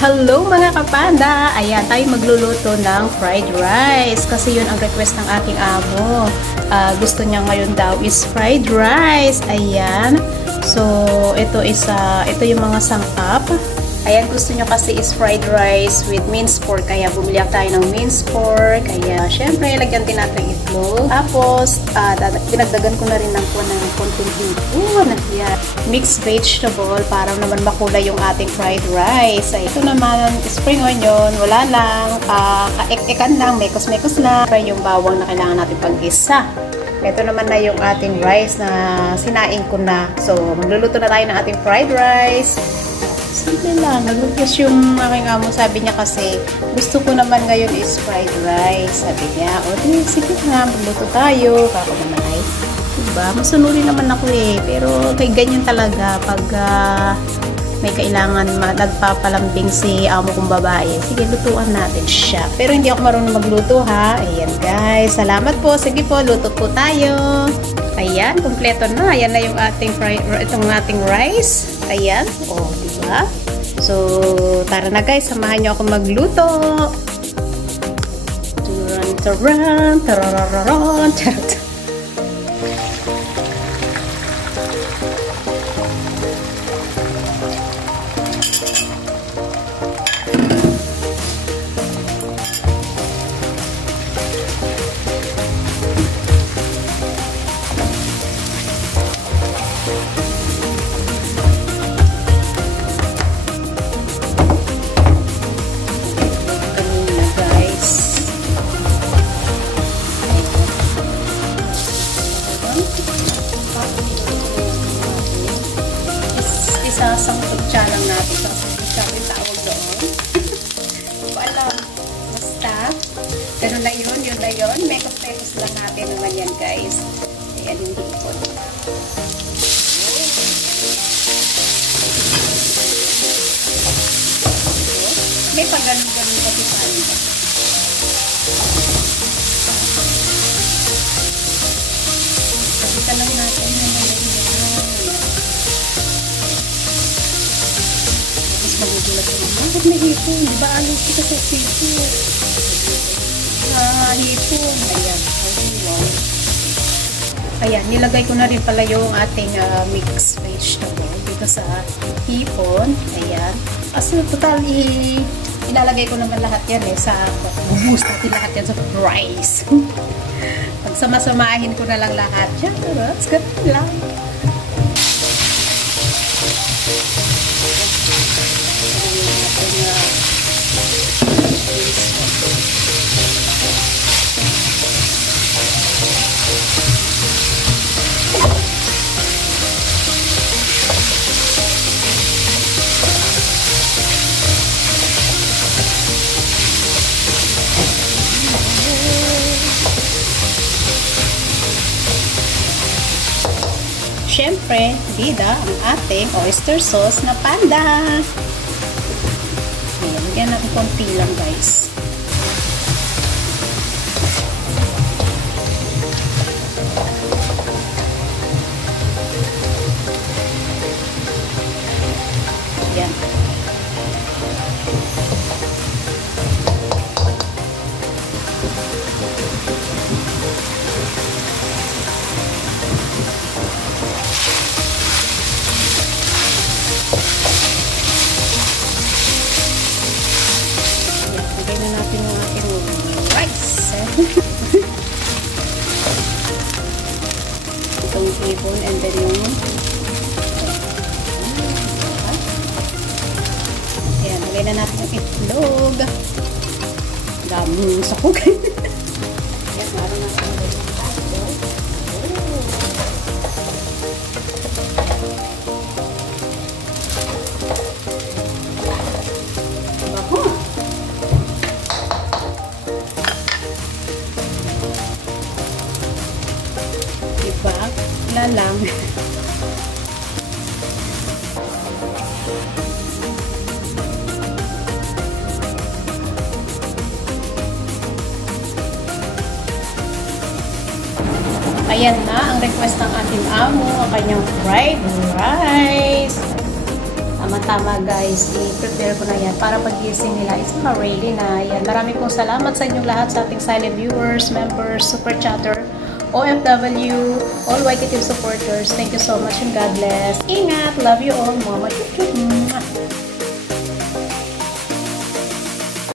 Hello mga kapanda! Ayan, tayo magluluto ng fried rice kasi yun ang request ng aking amo. Gusto niya ngayon daw is fried rice. Ayan. So, ito yung mga sangkap. Ayan, gusto niya kasi is fried rice with minced pork. Kaya bumili tayo ng minced pork. Kaya, syempre, lagyan din natin itlog. Tapos, dinagdagan ko na rin ng konting hipon. Ayan. Mixed vegetable para naman makulay yung ating fried rice. Ay, ito naman, spring onion. Wala lang. Kaek-ekan lang. Mekos-mekos lang. Yung bawang na kailangan natin pag-isa. Ito naman na yung ating rice na sinaing ko na. So, magluluto na tayo ng ating fried rice. Simple lang. Nag-request yung aking amo. Sabi niya kasi, gusto ko naman ngayon is fried rice. Sabi niya, o di, sige nga, magluto tayo. Kako naman ay, diba? Masunurin naman ako eh. Pero kay ganyan talaga pag may kailangan nagpapalambing si amo kong babae. Sige, lutuan natin siya. Pero hindi ako marunong magluto ha. Ayan guys. Salamat po. Sige po, luto po tayo. Ayan, kompleto na. Ayan na yung ating ating rice. Ayan. O, diba? So, tara na guys. Samahan nyo ako magluto. Taran, tarararan, tarararan. Isasangkot siya lang natin. Isasangkot siya yung tawag doon. Hindi ko alam. Basta, ganun na yun, yun na yun. Mekos-mekos lang natin naman yan guys. Ayan yung hipon. May pag ganun-ganun kasi panda. Sabitan lang natin yung magugulat ko naman. Bakit may hipon? Diba alos kita sa hipon? Hipon. Ayan. Ayan, nilagay ko na rin pala yung ating mixed vegetable dito sa hipon. Ayan. Kasi total, ilalagay ko naman lahat yan sa bubus natin lahat yan sa rice. Pagsama-samahin ko na lang lahat. Yan, that's good lang. Siyempre, bida ang ating oyster sauce na panda. Ayan, lagyan natin konti lang guys. Ayan. Lagay na natin yung ating rice. Itong hipon and then yung ayan, lagay na natin yung itlog. Daming sakog. Ayan, parang nasa lagay yung tayo. Diba? Wala lang. Ayan na ang request ng ating amo, ang kanyang fried rice. Tama tama guys, i-prepare ko na yan para pag-gising nila is ready na. Yan. Marami pong salamat sa inyong lahat, sa ating silent viewers, members, super chatter, OFW, all YT Team supporters. Thank you so much and God bless. Ingat! Love you all, Mama.